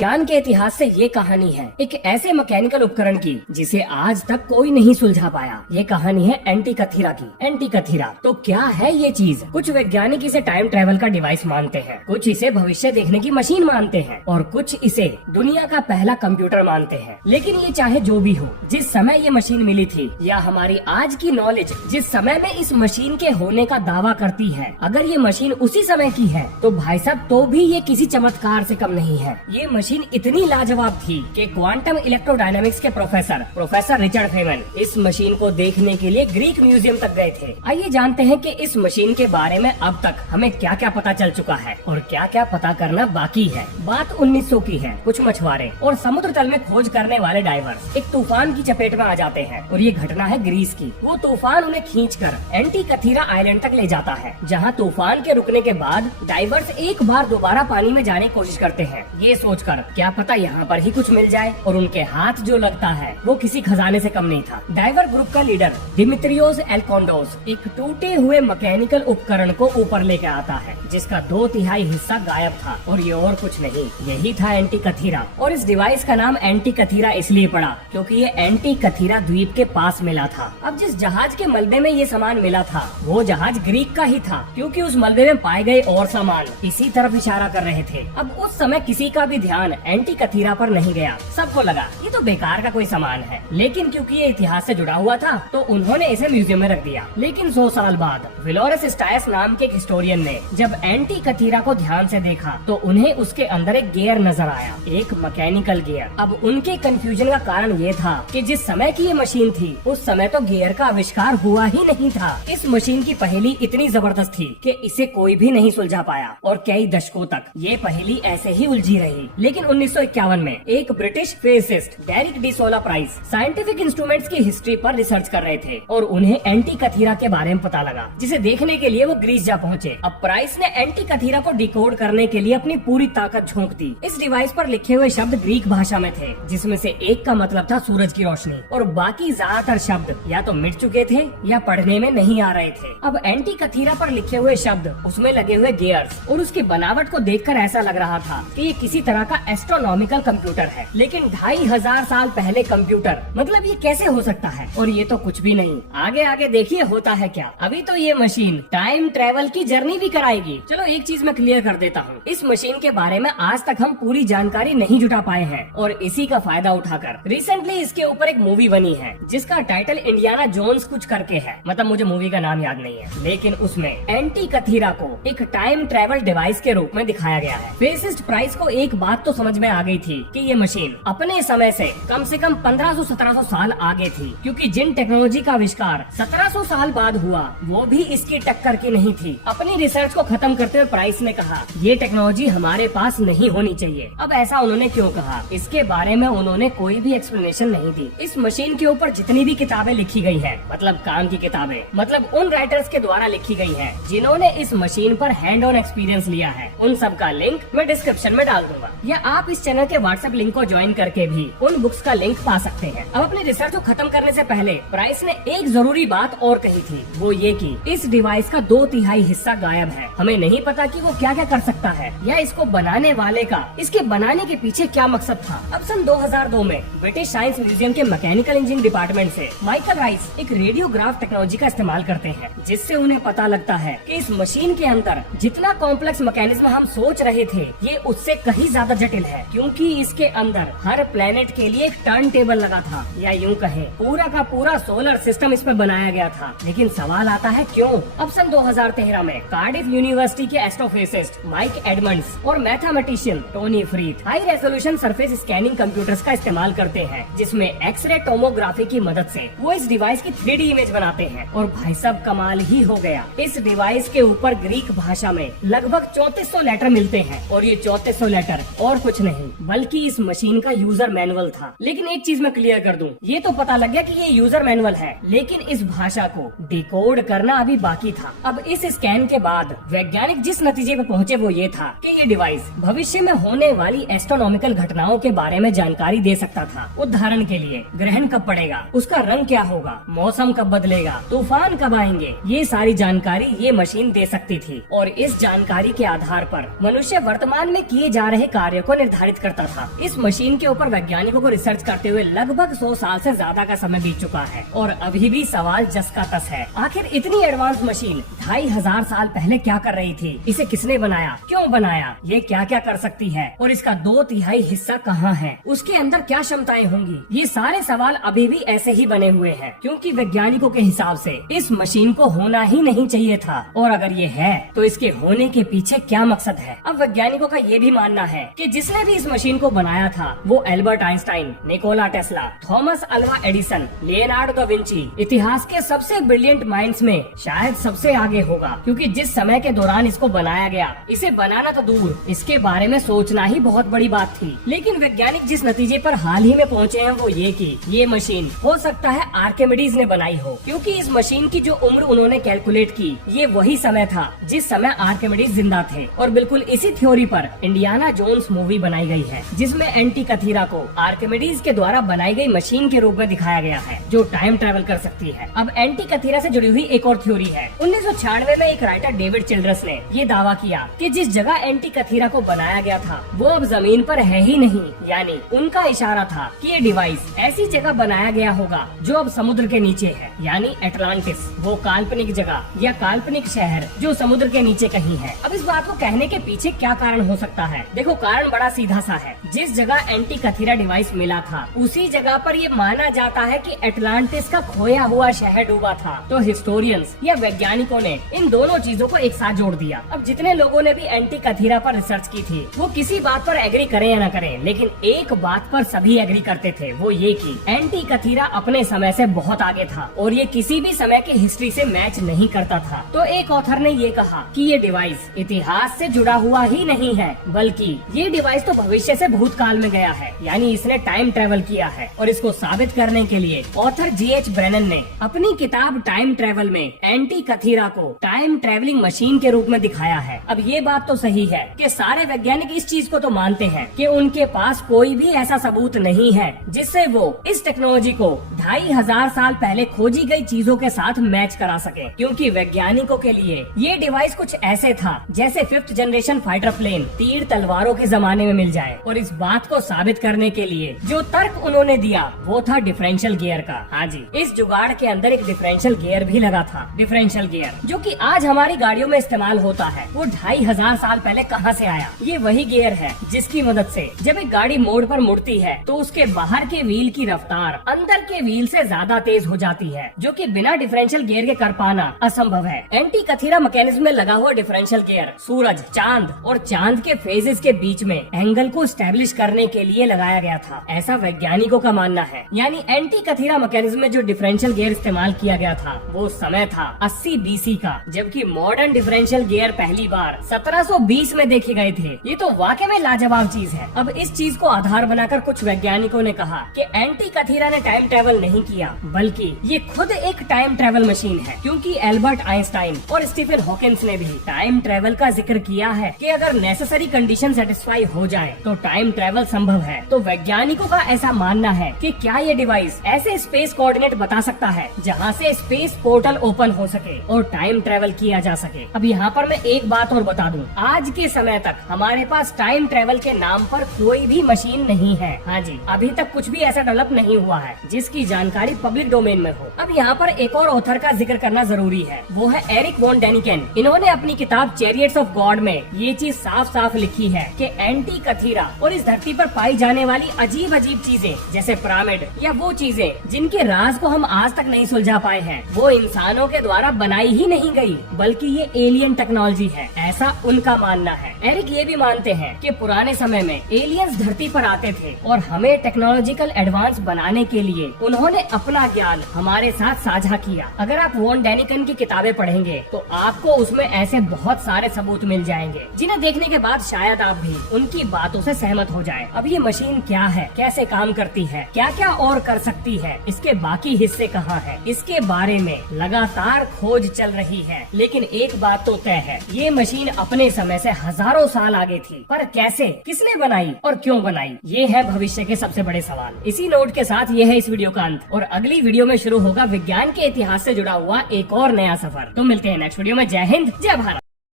ज्ञान के इतिहास से ये कहानी है एक ऐसे मैकेनिकल उपकरण की जिसे आज तक कोई नहीं सुलझा पाया। ये कहानी है एंटीकथीरा की। एंटीकथीरा तो क्या है ये चीज? कुछ वैज्ञानिक इसे टाइम ट्रेवल का डिवाइस मानते हैं, कुछ इसे भविष्य देखने की मशीन मानते हैं और कुछ इसे दुनिया का पहला कंप्यूटर मानते हैं। लेकिन ये चाहे जो भी हो, जिस समय ये मशीन मिली थी या हमारी आज की नॉलेज जिस समय में इस मशीन के होने का दावा करती है, अगर ये मशीन उसी समय की है तो भाई साहब तो भी ये किसी चमत्कार से कम नहीं है। ये मशीन इतनी लाजवाब थी कि क्वांटम इलेक्ट्रोडायनामिक्स के प्रोफेसर रिचर्ड फेमन इस मशीन को देखने के लिए ग्रीक म्यूजियम तक गए थे। आइए जानते हैं कि इस मशीन के बारे में अब तक हमें क्या क्या पता चल चुका है और क्या क्या पता करना बाकी है। बात 1900 की है। कुछ मछुआरे और समुद्र तल में खोज करने वाले डाइवर्स एक तूफान की चपेट में आ जाते हैं और ये घटना है ग्रीस की। वो तूफान उन्हें खींचकर एंटीकथीरा आइलैंड तक ले जाता है, जहाँ तूफान के रुकने के बाद डाइवर्स एक बार दोबारा पानी में जाने की कोशिश करते हैं, ये सोचकर क्या पता यहाँ पर ही कुछ मिल जाए, और उनके हाथ जो लगता है वो किसी खजाने से कम नहीं था। डाइवर ग्रुप का लीडर दिमित्रियोस एल्कोंडोस एक टूटे हुए मैकेनिकल उपकरण को ऊपर लेकर आता है जिसका 2/3 हिस्सा गायब था, और ये और कुछ नहीं, यही था एंटीकथीरा। और इस डिवाइस का नाम एंटीकथीरा इसलिए पड़ा क्योंकि ये एंटीकथीरा द्वीप के पास मिला था। अब जिस जहाज के मलबे में ये सामान मिला था वो जहाज ग्रीक का ही था, क्योंकि उस मलबे में पाए गए और सामान इसी तरफ इशारा कर रहे थे। अब उस समय किसी का भी ध्यान एंटीकथीरा पर नहीं गया। सबको लगा ये तो बेकार का कोई सामान है, लेकिन क्योंकि ये इतिहास से जुड़ा हुआ था तो उन्होंने इसे म्यूजियम में रख दिया। लेकिन 100 साल बाद विलोरस स्टायस नाम के एक हिस्टोरियन ने जब एंटीकथीरा को ध्यान से देखा तो उन्हें उसके अंदर एक गियर नजर आया, एक मैकेनिकल गियर। अब उनके कंफ्यूजन का कारण ये था कि जिस समय की ये मशीन थी उस समय तो गियर का आविष्कार हुआ ही नहीं था। इस मशीन की पहेली इतनी जबरदस्त थी कि इसे कोई भी नहीं सुलझा पाया और कई दशकों तक ये पहेली ऐसे ही उलझी रही। लेकिन 1951 में एक ब्रिटिश फिजिसिस्ट डेरिक डी सोला प्राइस साइंटिफिक इंस्ट्रूमेंट्स की हिस्ट्री पर रिसर्च कर रहे थे और उन्हें एंटीकथीरा के बारे में पता लगा, जिसे देखने के लिए वो ग्रीस जा पहुंचे। अब प्राइस ने एंटीकथीरा को डिकोड करने के लिए अपनी पूरी ताकत झोंक दी। इस डिवाइस पर लिखे हुए शब्द ग्रीक भाषा में थे, जिसमें से एक का मतलब था सूरज की रोशनी और बाकी ज्यादातर शब्द या तो मिट चुके थे या पढ़ने में नहीं आ रहे थे। अब एंटीकथीरा पर लिखे हुए शब्द, उसमें लगे हुए गियर्स और उसकी बनावट को देखकर ऐसा लग रहा था कि ये किसी तरह का एस्ट्रोनॉमिकल कंप्यूटर है। लेकिन 2500 साल पहले कंप्यूटर, मतलब ये कैसे हो सकता है? और ये तो कुछ भी नहीं, आगे आगे देखिए होता है क्या। अभी तो ये मशीन टाइम ट्रेवल की जर्नी भी कराएगी। चलो एक चीज मैं क्लियर कर देता हूँ, इस मशीन के बारे में आज तक हम पूरी जानकारी नहीं जुटा पाए हैं और इसी का फायदा उठाकर रिसेंटली इसके ऊपर एक मूवी बनी है जिसका टाइटल इंडियाना जोन्स कुछ करके है, मतलब मुझे मूवी का नाम याद नहीं है। लेकिन उसमें एंटीकथीरा को एक टाइम ट्रेवल डिवाइस के रूप में दिखाया गया है। फिजिसिस्ट प्राइस को एक बात तो समझ में आ गई थी कि ये मशीन अपने समय से कम 1500-1700 साल आगे थी, क्योंकि जिन टेक्नोलॉजी का आविष्कार 1700 साल बाद हुआ वो भी इसकी टक्कर की नहीं थी। अपनी रिसर्च को खत्म करते हुए प्राइस ने कहा ये टेक्नोलॉजी हमारे पास नहीं होनी चाहिए। अब ऐसा उन्होंने क्यों कहा, इसके बारे में उन्होंने कोई भी एक्सप्लेनेशन नहीं दी। इस मशीन के ऊपर जितनी भी किताबें लिखी गई है, मतलब काम की किताबें, मतलब उन राइटर्स के द्वारा लिखी गई है जिन्होंने इस मशीन पर हैंड ऑन एक्सपीरियंस लिया है, उन सब का लिंक मैं डिस्क्रिप्शन में डाल दूंगा, या आप इस चैनल के व्हाट्सएप लिंक को ज्वाइन करके भी उन बुक्स का लिंक पा सकते हैं। अब अपनी रिसर्च को खत्म करने से पहले प्राइस ने एक जरूरी बात और कही थी, वो ये कि इस डिवाइस का 2/3 हिस्सा गायब है। हमें नहीं पता कि वो क्या क्या कर सकता है या इसको बनाने वाले का इसके बनाने के पीछे क्या मकसद था। अब सन 2002 में ब्रिटिश साइंस म्यूजियम के मैकेनिकल इंजीनियरिंग डिपार्टमेंट से माइकल राइस एक रेडियोग्राफ टेक्नोलॉजी का इस्तेमाल करते हैं, जिससे उन्हें पता लगता है कि इस मशीन के अंदर जितना कॉम्प्लेक्स मैकेनिज्म हम सोच रहे थे ये उससे कहीं ज्यादा जटिल है, क्योंकि इसके अंदर हर प्लेनेट के लिए एक टर्न टेबल लगा था, या यूं कहें पूरा का पूरा सोलर सिस्टम इस पर बनाया गया था। लेकिन सवाल आता है क्यों? अब सन 2013 में कार्डिफ यूनिवर्सिटी के एस्ट्रोफिजिसिस्ट माइक एडमंड्स और mathematician Tony फ्रीथ high resolution surface scanning computers का इस्तेमाल करते हैं, जिसमें एक्सरे टोमोग्राफी की मदद से वो इस डिवाइस की 3D इमेज बनाते हैं। और भाई साहब कमाल ही हो गया, इस डिवाइस के ऊपर ग्रीक भाषा में लगभग 3400 लेटर मिलते हैं, और ये 3400 लेटर और कुछ नहीं बल्कि इस मशीन का यूजर मैनुअल था। लेकिन एक चीज मैं क्लियर कर दूं, ये तो पता लग गया कि ये यूजर मैनुअल है, लेकिन इस भाषा को डिकोड करना अभी बाकी था। अब इस स्कैन के बाद वैज्ञानिक जिस नतीजे पे पहुंचे वो ये था कि ये डिवाइस भविष्य में होने वाली एस्ट्रोनॉमिकल घटनाओं के बारे में जानकारी दे सकता था। उदाहरण के लिए ग्रहण कब पड़ेगा, उसका रंग क्या होगा, मौसम कब बदलेगा, तूफान कब आएंगे, ये सारी जानकारी ये मशीन दे सकती थी। और इस जानकारी के आधार पर मनुष्य वर्तमान में किए जा रहे कार्य को निर्धारित करता था। इस मशीन के ऊपर वैज्ञानिकों को रिसर्च करते हुए लगभग 100 साल से ज्यादा का समय बीत चुका है और अभी भी सवाल जस का तस है। आखिर इतनी एडवांस मशीन 2500 साल पहले क्या कर रही थी? इसे किसने बनाया, क्यों बनाया, ये क्या क्या कर सकती है और इसका 2/3 हिस्सा कहाँ है, उसके अंदर क्या क्षमताएं होंगी? ये सारे सवाल अभी भी ऐसे ही बने हुए हैं, क्योंकि वैज्ञानिकों के हिसाब से इस मशीन को होना ही नहीं चाहिए था, और अगर ये है तो इसके होने के पीछे क्या मकसद है? अब वैज्ञानिकों का ये भी मानना है कि जिसने भी इस मशीन को बनाया था वो Albert Einstein, Nikola Tesla, Thomas Alva Edison, Leonardo da Vinci इतिहास के सबसे ब्रिलियंट माइंड्स में शायद सबसे आगे होगा, क्योंकि जिस समय के दौरान इसको बनाया गया, इसे बनाना तो दूर, इसके बारे में सोचना ही बहुत बड़ी बात थी। लेकिन वैज्ञानिक जिस नतीजे पर हाल ही में पहुँचे हैं वो ये कि ये मशीन हो सकता है आर्किमिडीज ने बनाई हो, क्योंकि इस मशीन की जो उम्र उन्होंने कैलकुलेट की ये वही समय था जिस समय आर्किमिडीज जिंदा थे, और बिल्कुल इसी थ्योरी पर इंडियाना जोन्स मूवी बनाई गई है, जिसमें एंटीकथीरा को आर्किमिडीज के द्वारा बनाई गई मशीन के रूप में दिखाया गया है जो टाइम ट्रेवल कर सकती है। अब एंटीकथीरा से जुड़ी हुई एक और थ्योरी है। 1996 में एक राइटर डेविड चिल्ड्रस ने ये दावा किया कि जिस जगह एंटीकथीरा को बनाया गया था वो अब जमीन पर है ही नहीं, यानी उनका इशारा था कि ये डिवाइस ऐसी जगह बनाया गया होगा जो अब समुद्र के नीचे है, यानी एटलांटिस, वो काल्पनिक जगह या काल्पनिक शहर जो समुद्र के नीचे कहीं है। अब इस बात को कहने के पीछे क्या कारण हो सकता है? देखो, कारण बड़ा सीधा सा है। जिस जगह एंटीकथीरा डिवाइस मिला था उसी जगह पर ये माना जाता है कि एटलांटिस का खोया हुआ शहर डूबा था। तो हिस्टोरियंस या वैज्ञानिकों ने इन दोनों चीजों को एक साथ जोड़ दिया। अब जितने लोगों ने भी एंटीकथीरा पर रिसर्च की थी वो किसी बात पर एग्री करें या न करें, लेकिन एक बात पर सभी एग्री करते थे, वो ये कि एंटीकथीरा अपने समय से बहुत आगे था और ये किसी भी समय की हिस्ट्री से मैच नहीं करता था। तो एक ऑथर ने ये कहा कि ये डिवाइस इतिहास से जुड़ा हुआ ही नहीं है, बल्कि ये डिवाइस तो भविष्य से भूतकाल में गया है, यानी इसने टाइम ट्रेवल किया है। और इसको साबित करने के लिए ऑथर G.H. ब्रेनन ने अपनी किताब टाइम ट्रेवल में एंटीकथीरा को टाइम ट्रेवलिंग मशीन के रूप में दिखाया है। अब ये बात तो सही है कि सारे वैज्ञानिक इस चीज को तो मानते हैं कि उनके पास कोई भी ऐसा सबूत नहीं है जिससे वो इस टेक्नोलॉजी को 2500 साल पहले खोजी गई चीजों के साथ मैच करा सके, क्योंकि वैज्ञानिकों के लिए ये डिवाइस कुछ ऐसे था जैसे 5th जनरेशन फाइटर प्लेन तीर तलवारों के जमाने में मिल जाए। और इस बात को साबित करने के लिए जो तर्क उन्होंने दिया वो था डिफरेंशियल गियर का। हाँ जी, इस जुगाड़ के अंदर एक डिफरेंशियल गियर भी लगा था। डिफरेंशियल गियर जो कि आज हमारी गाड़ियों में इस्तेमाल होता है, वो 2500 साल पहले कहाँ से आया? ये वही गियर है जिसकी मदद से जब एक गाड़ी मोड़ पर मुड़ती है तो उसके बाहर के व्हील की रफ्तार अंदर के व्हील से ज्यादा तेज हो जाती है, जो कि बिना डिफरेंशियल गियर के कर पाना असंभव है। एंटीकथीरा मैकेनिज्म में लगा हुआ डिफरेंशियल गियर सूरज, चांद और चांद के फेजेस के बीच में एंगल को स्टैब्लिश करने के लिए लगाया गया था, ऐसा वैज्ञानिकों का मानना है। यानी एंटीकथीरा मैकेनिज्म में जो डिफरेंशियल गियर इस्तेमाल किया गया था वो समय था 80 BC का, जबकि मॉडर्न डिफरेंशियल गियर पहली बार 1720 में देखे गए थे। ये तो वाकई में लाजवाब चीज है। अब इस चीज को आधार बनाकर कुछ वैज्ञानिकों ने कहा कि एंटीकथीरा ने टाइम ट्रेवल नहीं किया, बल्कि ये खुद एक टाइम ट्रेवल मशीन है, क्योंकि एल्बर्ट आइंस्टाइन और स्टीफन हॉकिंस ने भी टाइम ट्रेवल का जिक्र किया है कि अगर नेसेसरी कंडीशन सेटिस्फाई हो जाए तो टाइम ट्रेवल संभव है। तो वैज्ञानिकों का ऐसा मानना है कि क्या ये डिवाइस ऐसे स्पेस कोऑर्डिनेट बता सकता है जहां से स्पेस पोर्टल ओपन हो सके और टाइम ट्रेवल किया जा सके। अब यहाँ पर मैं एक बात और बता दूं, आज के समय तक हमारे पास टाइम ट्रेवल के नाम पर कोई भी मशीन नहीं है। हाँ जी, अभी तक कुछ भी ऐसा डेवलप नहीं हुआ है जिसकी जानकारी पब्लिक डोमेन में हो। अब यहाँ पर एक और ऑथर का जिक्र करना जरूरी है, वो है एरिक वॉन डेनिकेन। इन्होंने अपनी किताब चैरियट्स ऑफ गॉड में ये चीज साफ साफ लिखी है कि एंटीकथीरा और इस धरती पर पाई जाने वाली अजीब अजीब चीजें जैसे पिरामिड या वो चीजें जिनके राज को हम आज तक नहीं सुलझा पाए हैं, वो इंसानों के द्वारा बनाई ही नहीं गई, बल्कि ये एलियन टेक्नोलॉजी है, ऐसा उनका मानना है। एरिक ये भी मानते हैं कि पुराने समय में एलियंस धरती पर आते थे और हमें टेक्नोलॉजिकल एडवांस बनाने के लिए उन्होंने अपना ज्ञान हमारे साथ साझा किया। अगर आप वॉन डेनिकन की किताबें पढ़ेंगे तो आपको उसमें ऐसे बहुत सारे सबूत मिल जाएंगे जिन्हें देखने के बाद शायद आप भी उनकी बातों से सहमत हो जाएं। अब ये मशीन क्या है, कैसे काम करती है, क्या क्या और कर सकती है, इसके बाकी हिस्से कहाँ हैं, इसके बारे में लगातार खोज चल रही है। लेकिन एक बात तो तय है, ये मशीन अपने समय से हजारों साल आगे थी, पर कैसे, किसने बनाई और क्यों बनाई, ये है भविष्य के सबसे बड़े सवाल। इसी नोट के साथ ये है इस वीडियो का अंत, और अगली वीडियो में शुरू होगा विज्ञान के इतिहास से जुड़ा हुआ एक और नया सफर। तो मिलते हैं नेक्स्ट वीडियो में। जय हिंद, जय भारत।